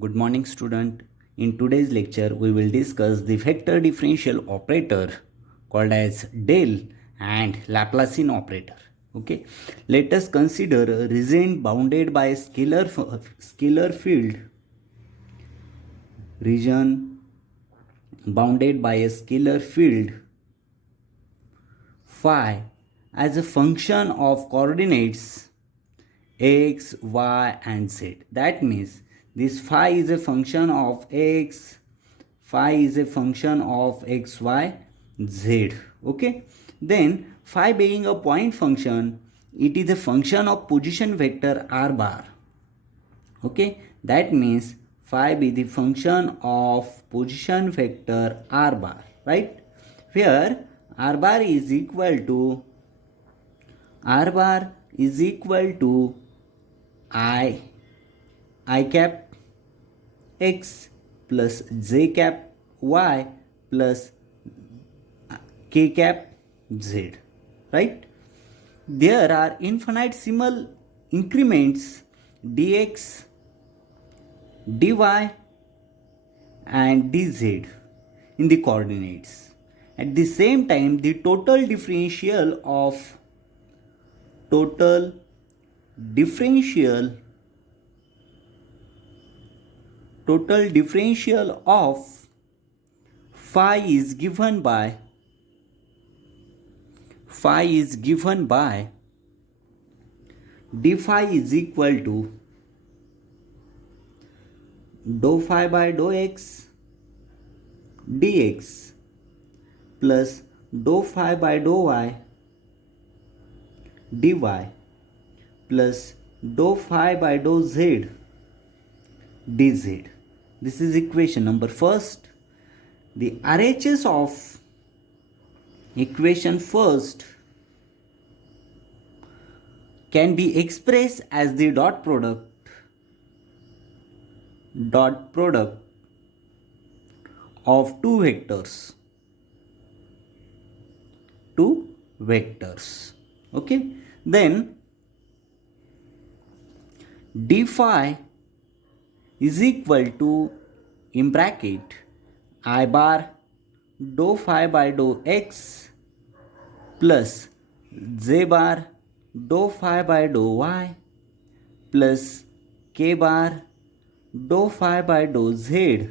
Good morning, student. In today's lecture, we will discuss the vector differential operator called as del and Laplacian operator. Okay, let us consider a region bounded by a scalar field. Region bounded by a scalar field phi as a function of coordinates x, y, and z. That means this phi is a function of x, phi is a function of x, y, z. Okay. Then phi being a point function, it is a function of position vector r bar. Okay. That means phi be the function of position vector r bar, right? Where r bar is equal to I cap x plus j cap y plus k cap z, right? There are infinitesimal increments dx, dy, and dz in the coordinates. At the same time, the total differential of phi is given by d phi is equal to dou phi by dou x dx plus dou phi by dou y dy plus dou phi by dou z dz. This is equation number first. The RHS of equation first can be expressed as the dot product of two vectors. Okay, then d phi is equal to, in bracket, I bar dou phi by dou x plus j bar dou phi by dou y plus k bar dou phi by dou z,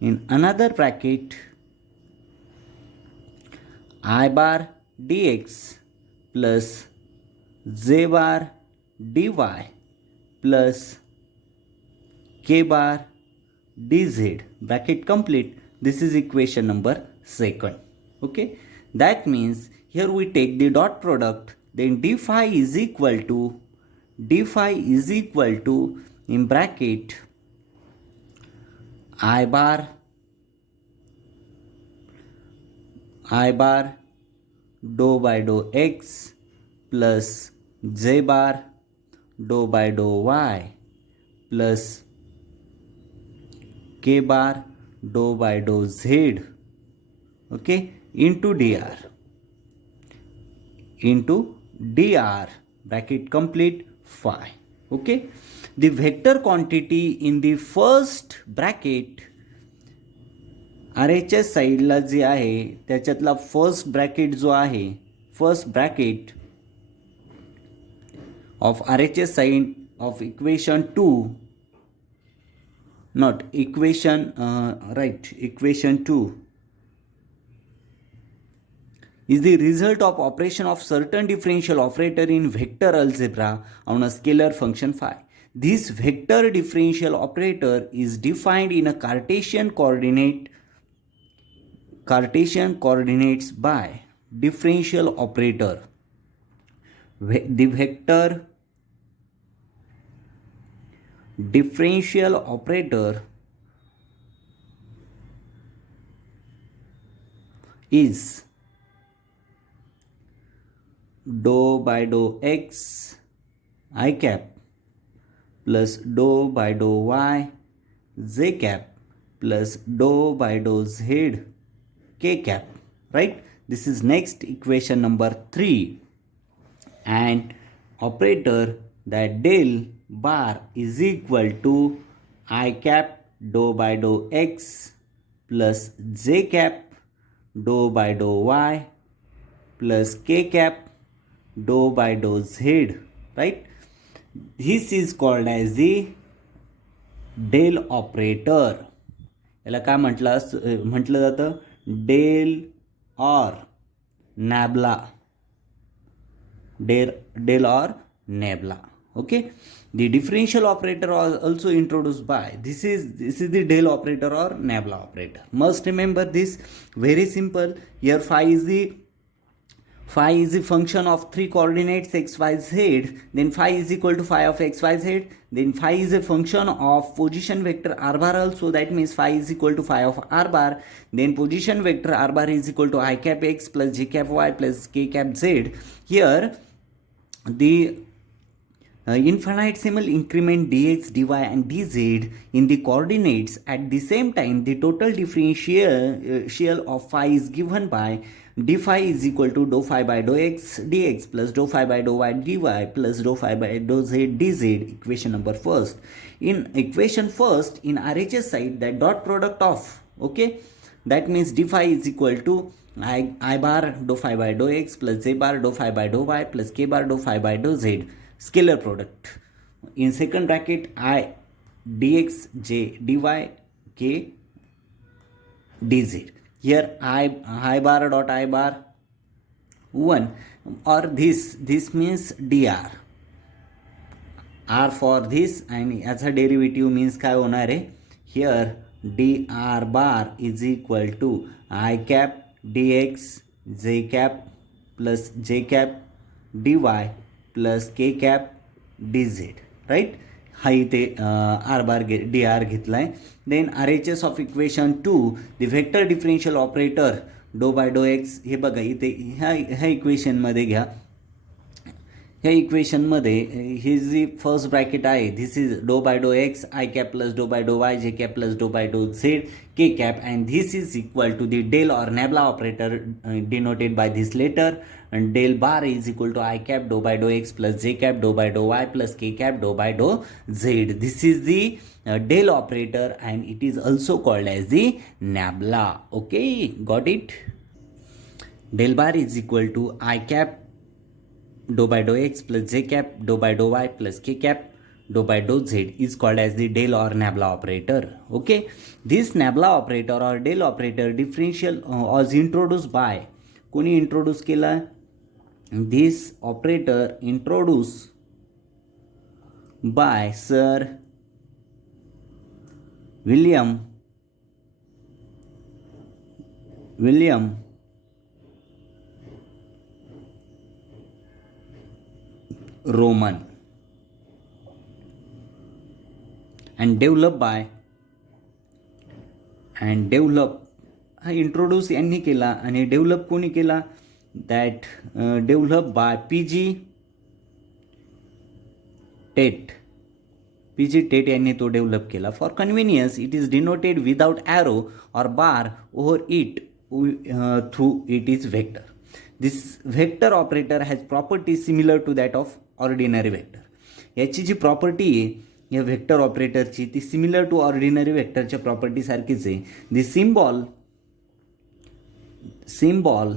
in another bracket I bar dx plus j bar dy plus k bar dz, bracket complete. This is equation number second. Okay, that means here we take the dot product, then d phi is equal to in bracket I bar dou by dou x plus j bar dou by dou y plus k bar dou by dou z, okay, into dr, bracket complete, phi. Okay, the vector quantity in the first bracket RHS साईडला जे आहे त्याच्यातला first bracket of RHS side of equation 2, not equation, equation 2 is the result of operation of certain differential operator in vector algebra on a scalar function phi. This vector differential operator is defined in a Cartesian coordinates by differential operator. The vector differential operator is dou by dou x I cap plus dou by dou y j cap plus dou by dou z k cap, right? This is next equation number 3, and operator that del bar is equal to I cap dou by dou x plus j cap dou by dou y plus k cap dou by dou z, right? This is called as the del operator. याला काय म्हटलं जातं? Del or nabla. Del or nabla. Okay, the differential operator was also introduced by this is the del operator or nabla operator. Must remember this, very simple. Here phi is the function of three coordinates x y z, then phi is equal to phi of x y z, then phi is a function of position vector r bar also, that means phi is equal to phi of r bar, then position vector r bar is equal to I cap x plus j cap y plus k cap z. Here the infinitesimal increment dx, dy and dz in the coordinates. At the same time, the total differential of phi is given by d phi is equal to dou phi by dou x dx plus dou phi by dou y dy plus dou phi by dou z dz. Equation number first. In equation first, in RHS side, that dot product of, okay, that means d phi is equal to I bar dou phi by dou x plus j bar dou phi by dou y plus k bar dou phi by dou z, scalar product. In second bracket, I dx j dy k dz. Here I bar dot I bar 1, or this means dr. R for this and याचा derivative means काय होणार आहे? Here dr bar is equal to I cap dx j cap plus j cap dy plus k cap dz, right? हा इथे आर बार D r घेतला आहे. Then R H S of equation 2, the vector differential operator dou by dou x. हे बघा इथे ह्या इक्वेशनमध्ये घ्या. ह्या इक्वेशनमध्ये ही जी फर्स्ट ब्रॅकेट आहे, this is dou by dou x i cap plus dou by dou y j cap plus dou by dou z k cap, and this is equal to the del or nabla operator denoted by this letter. And del bar is equal to I cap dou by dou x plus j cap dou by dou y plus k cap dou by dou z. This is the del operator and it is also called as the nabla. Okay, got it? Del bar is equal to I cap dou by dou x plus j cap dou by dou y plus k cap dou by dou z is called as the del or nabla operator. Okay, this nabla operator or del operator differential was introduced by, कोणी इंट्रोड्यूस केला? This operator introduced by Sir William Roman and developed हा introduce यांनी केला आणि develop कोणी केला? That developed by P G. Tait यांनी तो डेव्हलप केला. For convenience it is denoted without arrow or bar over it through it is vector. This vector operator has property similar to that of ordinary vector. याची जी property आहे या vector ऑपरेटरची, ती similar to ordinary व्हेक्टरच्या property सारखीच आहे. दी symbol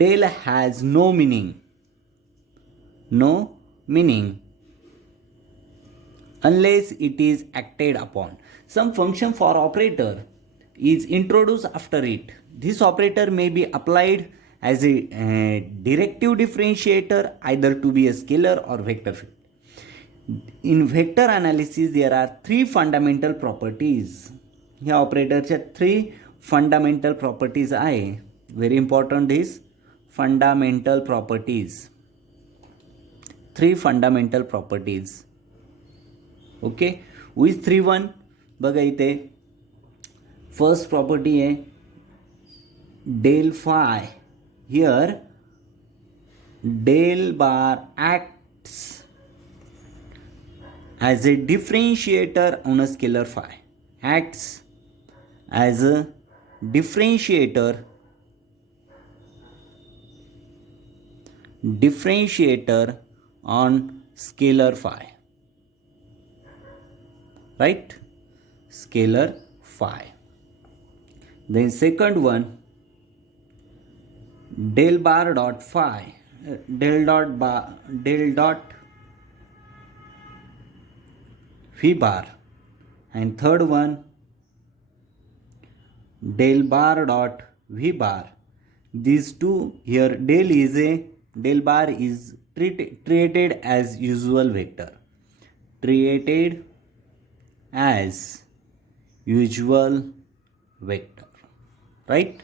del has no meaning unless it is acted upon. Some function for operator is introduced after it. This operator may be applied as a directive differentiator either to be a scalar or vector field. In vector analysis there are three fundamental properties. ह्या ऑपरेटरच्या 3 fundamental properties आहे. Very important is fundamental properties. 3 fundamental properties. Okay, which 3 one? बघा इथे first property आहे del phi. Here del bar acts as a differentiator on a scalar phi. Acts as a differentiator on scalar phi, right? scalar phi. Then second one, del bar dot phi, del dot phi bar, and third one, del bar dot v bar. These two here, del bar is treated as usual vector, treated as usual vector, right?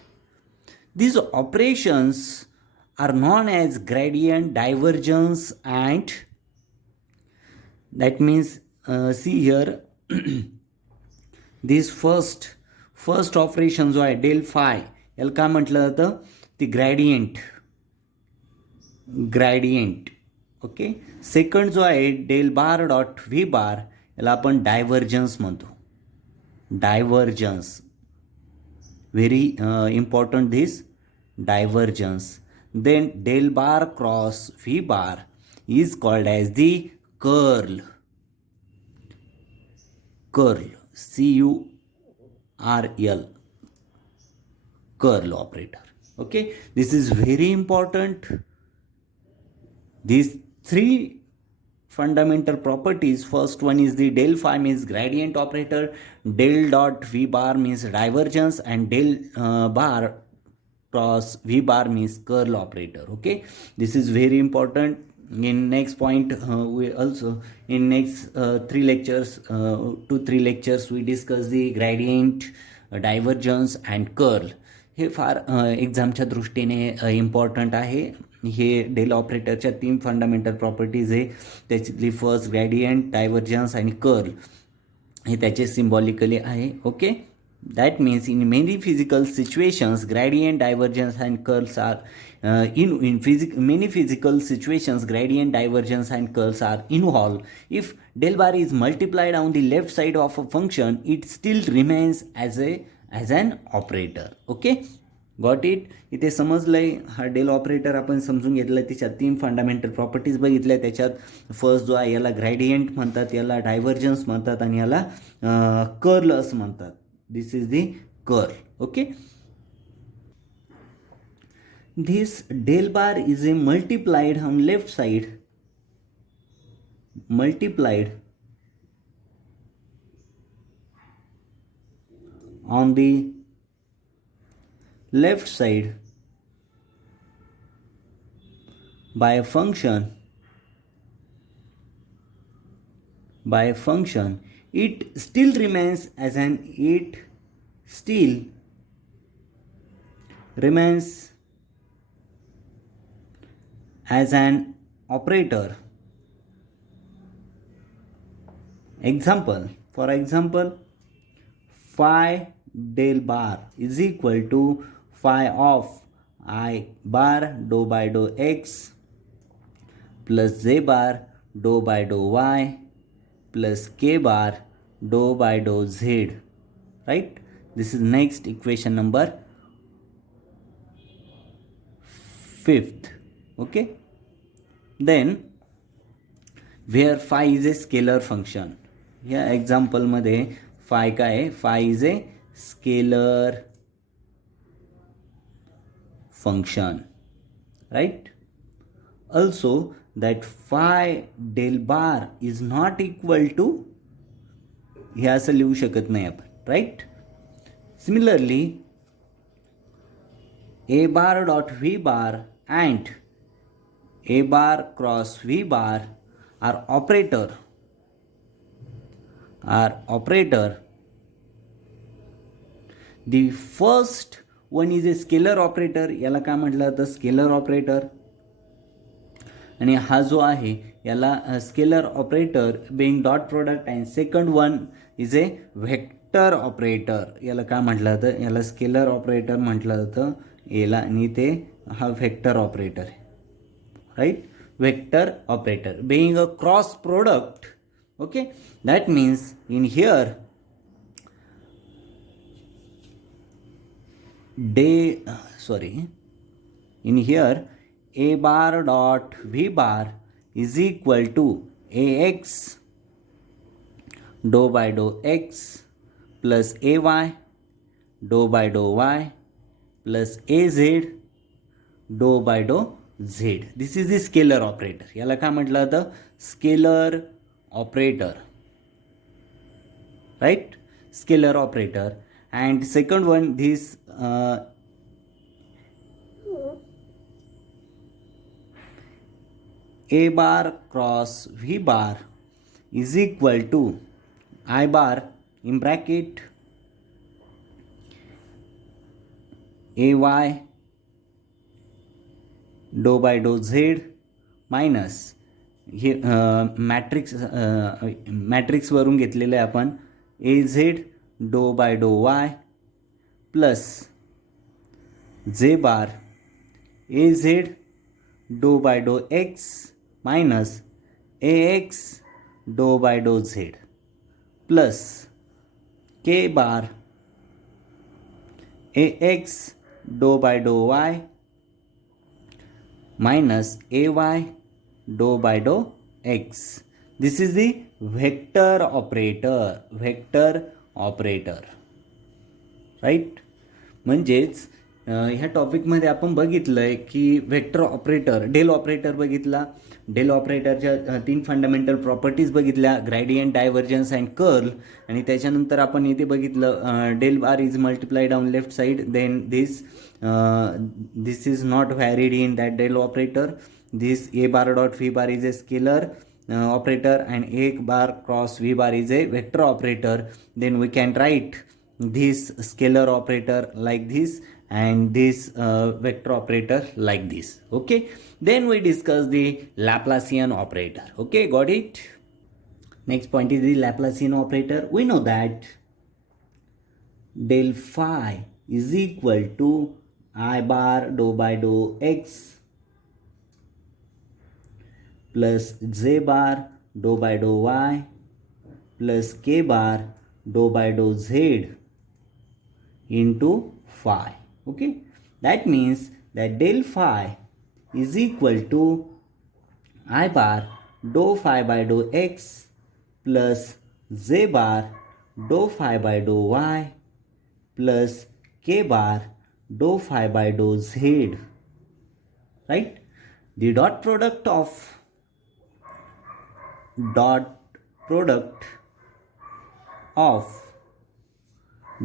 These operations are known as gradient, divergence, and that means see here this first operation जो आहे डेल फाय याला काय म्हटलं जातं, ती gradient. Okay. Second जो आहे del bar dot V bar याला आपण डायव्हर्जन्स म्हणतो. Divergence, very important this divergence. Then del bar cross V bar is called as the curl. CURL, curl operator. Okay, this is very important. These three fundamental properties. First one is the del phi means gradient operator, del dot v bar means divergence, and del bar cross v bar means curl operator. Okay, this is very important. In next point, we also in next 3 lectures, 2-3 lectures we discuss the gradient, divergence and curl. हे फार एक्झामच्या दृष्टीने इम्पॉर्टंट आहे. हे डेल ऑपरेटरच्या 3 fundamental properties आहे. त्याच्यातली first gradient, divergence आणि कर्ल हे त्याचे सिम्बॉलिकली आहे. Okay. That means in many physical situations, gradient, divergence and curls are many physical situations, gradient, divergence and curls are involved. If del bar is multiplied on the left side of a function, it still remains as an operator. Okay, got it? इथे समजलंय. हा del operator आपण समजून घेतला. त्याच्यात 3 fundamental properties बघितल्या. त्याच्यात फर्स्ट जो आहे याला ग्रॅडियंट म्हणतात, याला डायव्हर्जन्स म्हणतात आणि याला कर्ल असं म्हणतात. This is the curl. Okay, this del bar is a multiplied on left side, multiplied on the left side by a function, it still remains as an operator. For example, phi del bar is equal to phi of I bar dou by dou x plus j bar dou by dou y plus k bar dou by dou z, right? This is next equation number 5th. Okay, then where phi is a scalar function, या एक्झाम्पल मध्ये phi काय आहे, phi is a scalar function, right? Also that phi del bar is not equal to, हे असं लिहू शकत नाही आपण, right? Similarly a bar dot v bar and a bar cross v bar are operator. The first one is a scalar operator, याला काय म्हटलं जातं, scalar operator. आणि हा जो आहे याला scalar operator being dot product. And second one is a vector operator, याला काय म्हटलं जातं, याला स्केलर ऑपरेटर म्हटलं जातं याला, आणि ते हा व्हेक्टर ऑपरेटर आहे, right? Vector operator being a cross product. Okay, that means in here in here a bar dot v bar is equal to ax dou by dou x plus ay dou by dou y plus az dou by dou z. This is the scalar operator. याला काय म्हटलं जातं? Scalar operator, right? Scalar operator. And second one, this a bar cross v bar is equal to I bar in bracket ay dou by dou z minus हे मॅट्रिक्सवरून घेतलेलं आहे आपण az dou by dou Y plus J bar az dou by dou X minus ax dou by dou z plus के bar ax dou by dou Y minus ay dou by dou x. This is the vector operator, right? म्हणजेच ह्या टॉपिकमध्ये आपण बघितलं आहे की vector operator, del operator बघितला, del ऑपरेटरच्या 3 फंडामेंटल प्रॉपर्टीज बघितल्या, ग्रेडियंट, डायव्हर्जन्स अँड कर्ल. आणि त्याच्यानंतर आपण इथे बघितलं del bar is multiplied on left side, then this is not varied in that del operator. This a bar dot v bar is a scalar operator and a bar cross v bar is a vector operator. Then we can write this scalar operator like this and this vector operator like this. Okay, then we discuss the Laplacian operator. Okay, got it? Next point is the Laplacian operator. We know that del phi is equal to I bar dou by dou x plus j bar dou by dou y plus k bar dou by dou z into phi. Okay, that means that del phi is equal to I bar dou phi by dou x plus j bar dou phi by dou y plus k bar dou phi by dou z, right? The dot product of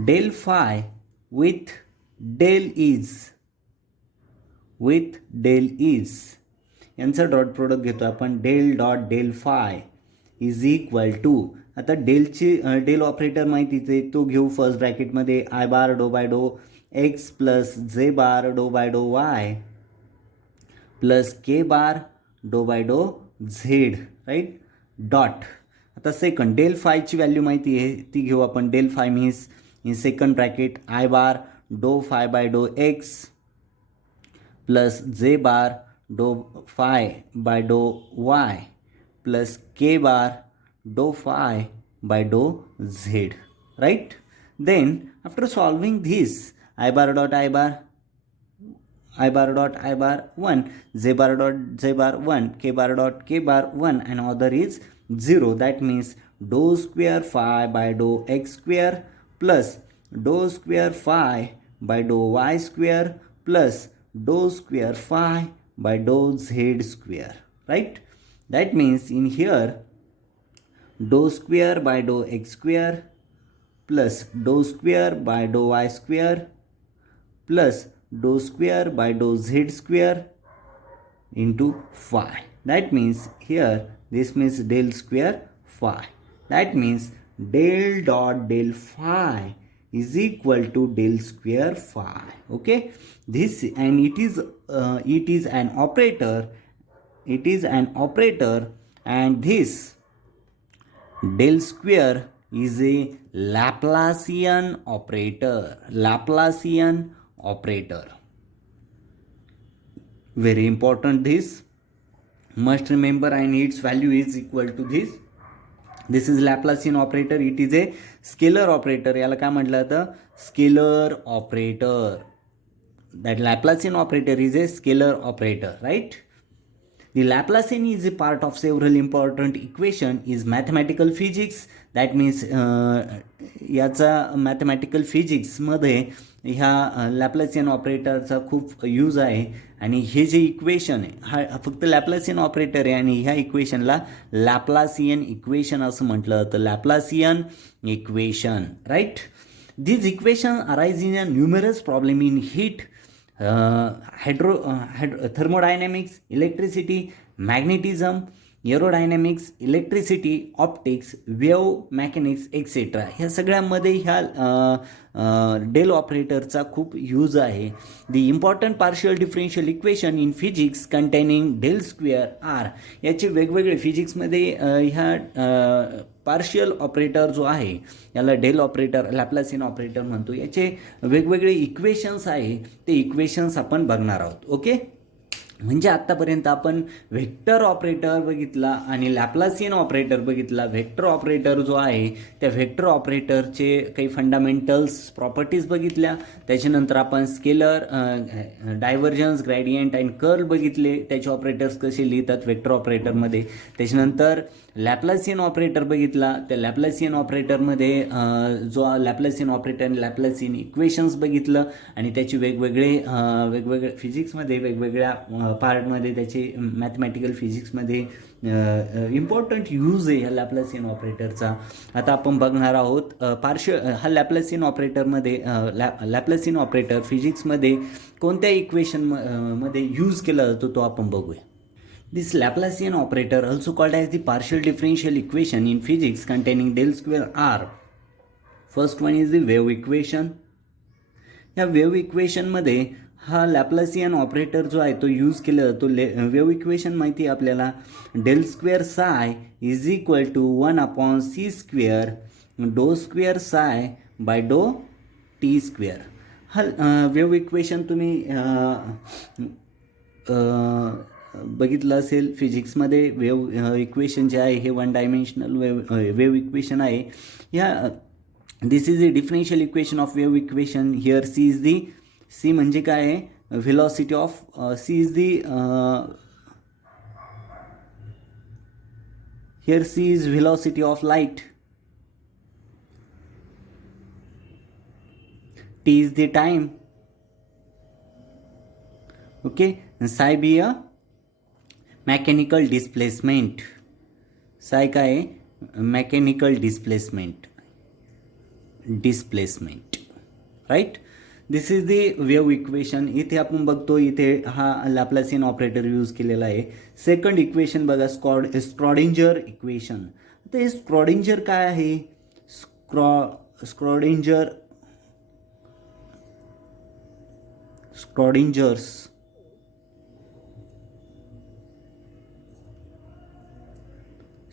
del phi with del is यांचं dot product घेतो आपण, del dot del phi is equal to, आता del operator माहितीच आहे, तो घेऊ first ब्रॅकेटमध्ये i bar dou by dou x plus J bar dou by dou Y plus के bar dou by dou z, right? Dot. आता second del फायची value माहिती आहे, ती घेऊ आपण. Del phi means in second bracket i bar dou phi by dou x plus J bar dou phi by dou Y plus के bar dou phi by dou z, right? Then after solving this, I bar dot I bar 1, j bar dot j bar 1, k bar dot k bar 1, and other is 0. That means dou square phi by dou x square plus dou square phi by dou y square plus dou square phi by dou z square, right? That means in here dou square by dou x square plus dou square by dou y square plus dou square by dou z square into phi. That means here this means del square phi. That means del dot del phi is equal to del square phi. Okay, this, and it is an operator. It is an operator, and this del square is a Laplacian operator. Laplacian operator. Very important, this must remember, and its value is equal to this. This is Laplacian operator. It is a scalar operator. याला काय म्हटलं जातं? Scalar operator. That Laplacian operator is a scalar operator, right? The Laplacian is a part of several important equations in mathematical physics. That means याचा मॅथमॅटिकल फिजिक्समध्ये ह्या लॅप्लासियन ऑपरेटरचा खूप यूज आहे. आणि हे जे इक्वेशन आहे हा फक्त लॅप्लासियन ऑपरेटर आहे आणि ह्या इक्वेशनला लॅप्लासियन इक्वेशन असं म्हटलं जातं. Laplacian equation, right. These equations arise in a numerous problem in heat, thermodynamics, electricity, magnetism, aerodynamics, electricity, optics, wave mechanics etcetera. ह्या सगळ्यामध्ये ह्या डेल ऑपरेटरचा खूप यूज आहे. The important partial differential equation in physics containing del square r. याचे वेगवेगळे फिजिक्समध्ये ह्या पार्शियल ऑपरेटर जो आहे याला डेल ऑपरेटर, लॅप्लासियन ऑपरेटर म्हणतो. याचे वेगवेगळे इक्वेशन्स आहे, ते इक्वेशन्स आपण बघणार आहोत. ओके, म्हणजे आत्तापर्यंत आपण व्हेक्टर ऑपरेटर बघितला आणि लॅप्लासियन ऑपरेटर बघितला. व्हेक्टर ऑपरेटर जो आहे त्या व्हेक्टर ऑपरेटरचे काही फंडामेंटल्स प्रॉपर्टीज बघितल्या. त्याच्यानंतर आपण scalar, divergence, gradient and curl बघितले, त्याचे ऑपरेटर्स कसे लिहितात व्हेक्टर ऑपरेटरमध्ये. त्याच्यानंतर लॅप्लासियन ऑपरेटर बघितला. त्या लॅप्लासियन ऑपरेटरमध्ये जो लॅप्लासियन ऑपरेटर आणि लॅप्लासियन इक्वेशन्स बघितलं आणि त्याची वेगवेगळे फिजिक्समध्ये वेगवेगळ्या पार्टमध्ये त्याचे मॅथमॅटिकल फिजिक्समध्ये इम्पॉर्टंट यूज आहे ह्या लॅप्लासियन ऑपरेटरचा. आता आपण बघणार आहोत हा लॅप्लासियन ऑपरेटरमध्ये लॅप्लासियन ऑपरेटर फिजिक्समध्ये कोणत्या इक्वेशन मध्ये यूज केला जातो तो आपण बघूया. This Laplacian operator, also called as the partial differential equation in physics containing del square r. First one is the wave equation. या वेव्ह इक्वेशनमध्ये हा लॅप्लासियन ऑपरेटर जो आहे तो यूज केला जातो. वेव्ह इक्वेशन माहिती आहे आपल्याला, del square psi is equal to 1/c square dou square psi by dough t square. हा वेव्ह इक्वेशन तुम्ही बघितलं असेल फिजिक्समध्ये. वेव्ह इक्वेशन जे आहे हे वन डायमेन्शनल वेव्ह इक्वेशन आहे. ह्या this is the differential equation of wave equation. Here c is the, c म्हणजे काय आहे, velocity of, c is the, here c is velocity of light, t is the time, okay, Sai B a mechanical displacement. Psi काय आहे, mechanical displacement, right. This is the wave equation. इथे आपण बघतो इथे हा लॅप्लासियन ऑपरेटर यूज केलेला आहे. सेकंड इक्वेशन बघा, स्क्रॉडिंजर इक्वेशन. आता हे स्क्रॉडिंजर काय आहे,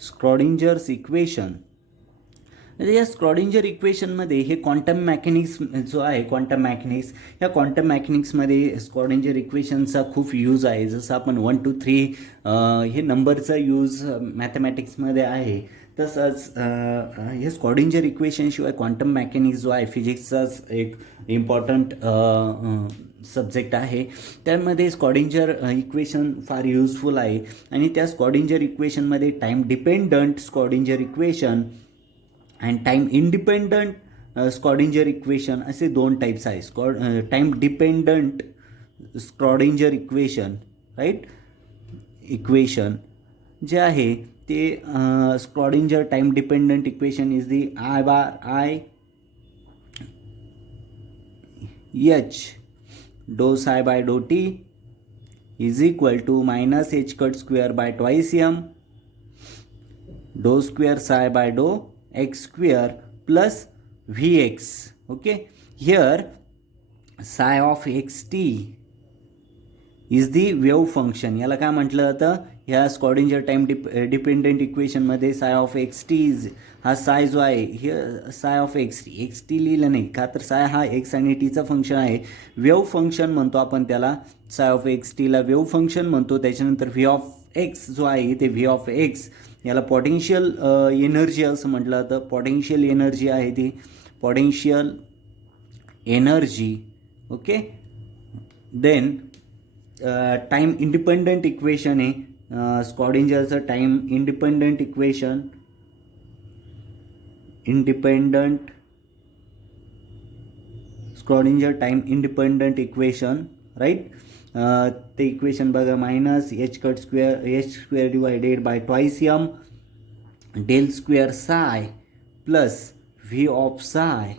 स्क्रॉडिंजर्स इक्वेशन. या स्क्रॉडिंजर इक्वेशनमध्ये हे क्वांटम मॅकॅनिक्स जो आहे, क्वांटम मॅकॅनिक्स, या क्वांटम मॅकॅनिक्समध्ये स्क्रॉडिंजर इक्वेशनचा खूप यूज आहे. जसं आपण 1 2 3 हे नंबरचा यूज मॅथमॅटिक्समध्ये आहे, तसंच हे स्क्रॉडिंजर इक्वेशनशिवाय क्वांटम मॅकॅनिक्स जो आहे फिजिक्सचाच एक इम्पॉर्टंट सब्जेक्ट आहे. त्यामध्ये स्क्रॉडिंजर इक्वेशन फार युजफुल आहे. आणि त्या स्क्रॉडिंजर इक्वेशनमध्ये time dependent Schrodinger equation and time independent Schrodinger equation असे दोन टाईप्स आहे. Time dependent Schrodinger equation, right, equation जे आहे ते Schrodinger time dependent equation is the I H doh psi by dough t is equal to minus h cut square by twice m doh square psi by doh x square plus vx. Okay, here psi of x t is the wave function. याला काय म्हटलं जातं, ह्या Schrodinger time dependent इक्वेशनमध्ये psi of x t is, हा psi जो आहे हे साय ऑफ एक्स टी लिहिलं नाही का, तर साय हा एक्स आणि टीचा फंक्शन आहे. वेव्ह फंक्शन म्हणतो आपण त्याला, साय ऑफ एक्स टीला वेव्ह फंक्शन म्हणतो. त्याच्यानंतर व्ही ऑफ एक्स जो आहे ते व्ही ऑफ एक्स याला पोटेन्शियल एनर्जी असं म्हटलं जातं. पोटेन्शियल एनर्जी आहे ती, potential energy. Okay, then time independent equation आहे स्क्रॉडिंजरचं. Time independent equation independent Schrodinger time independent equation, right? The equation बघा minus h square divided by twice m del square psi plus v of psi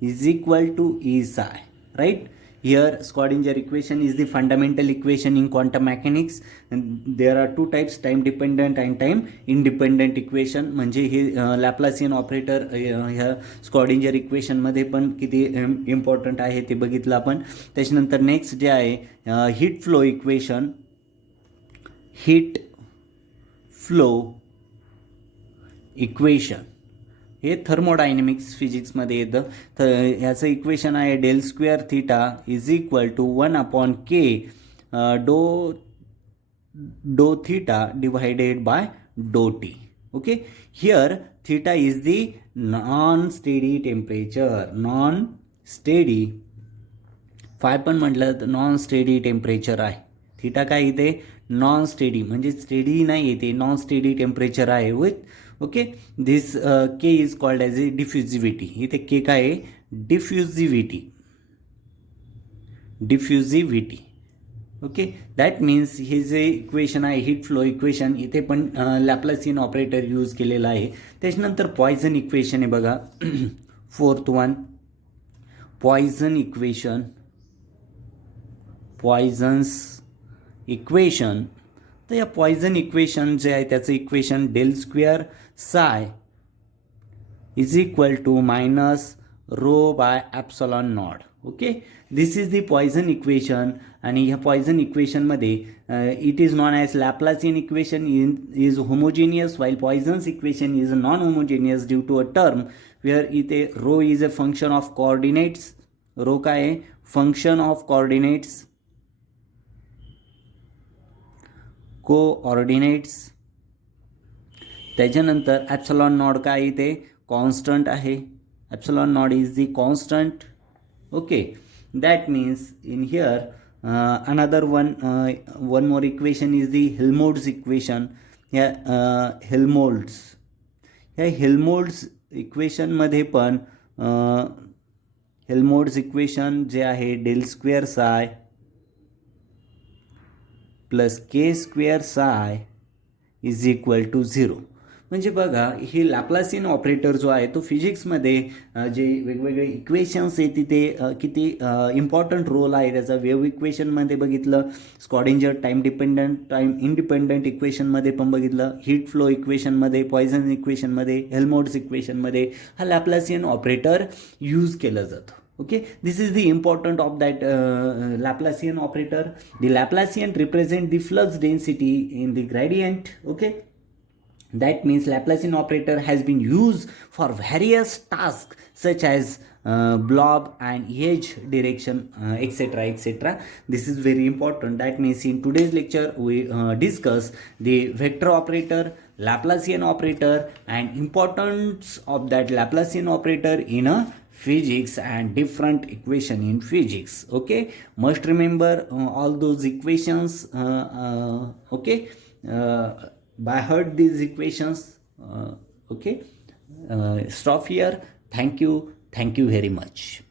is equal to E psi, right? Here Schrodinger equation is the fundamental equation in quantum mechanics, and there are two types, time dependent and time independent equation. म्हणजे हे लॅप्लासियन ऑपरेटर ह्या स्कॉडिंजर इक्वेशन मध्ये पण किती इम्पॉर्टंट आहे ते बघितलं आपण. त्याच्यानंतर नेक्स्ट जे आहे heat flow equation, heat flow equation हे थर्मोडायनेमिक्स फिजिक्समध्ये येतं. तर ह्याचं इक्वेशन आहे del square theta is equal to 1/k doh theta divided by dough t. Okay, here theta is the non steady temperature, non steady phi पण म्हटलं तर non steady temperature आहे. थीटा काय इथे नॉन स्टेडी म्हणजे steady नाही येते, non steady temperature आहे with. Okay, this k is called as ए डिफ्युजिव्हिटी. इथे के काय आहे diffusivity, diffusivity. Okay, that means हे जे इक्वेशन आहे हीट फ्लो इक्वेशन इथे पण लॅप्लासियन ऑपरेटर यूज केलेला आहे. त्याच्यानंतर पॉयझन इक्वेशन आहे बघा fourth one, Poisson equation, Poisson's equation. तर या पॉयझन इक्वेशन जे आहे त्याचं equation del square psi is equal to minus rho by epsilon naught. Okay, this is the Poisson equation. आणि ह्या पॉयझन इक्वेशनमध्ये it is non as Laplacian equation is homogeneous while Poisson's equation is non homogeneous due to a term where इथे rho is a function of coordinates. Rho काय आहे function of coordinates, coordinates. त्याच्यानंतर epsilon naught काय इथे constant आहे, epsilon naught is the constant. Okay, that means in here another one more equation is the Helmholtz equation. ह्या Helmholtz इक्वेशनमध्ये पण Helmholtz equation जे आहे del square psi plus k square psi is equal to 0. म्हणजे बघा हे लॅप्लासियन ऑपरेटर जो आहे तो फिजिक्समध्ये जे वेगवेगळे इक्वेशन्स आहेत तिथे किती इम्पॉर्टंट रोल आहे त्याचा. वेव्ह इक्वेशनमध्ये बघितलं, स्कॉडिंजर टाईम डिपेंडंट टाईम इंडिपेंडंट इक्वेशनमध्ये पण बघितलं, हीट फ्लो इक्वेशनमध्ये, पॉयझन इक्वेशनमध्ये, हेल्मोल्ट्झ इक्वेशनमध्ये हा लॅप्लासियन ऑपरेटर यूज केलं जातं. Okay, this is the important of that Laplacian operator. The Laplacian represent the flux density in the gradient. Okay, that means Laplacian operator has been used for various tasks such as blob and edge direction, etc., etc. This is very important. That means in today's lecture we discuss the vector operator, Laplacian operator, and importance of that Laplacian operator in a physics and different equation in physics. Okay, must remember all those equations. Okay, by heart these equations. Okay, stop here. Thank you very much.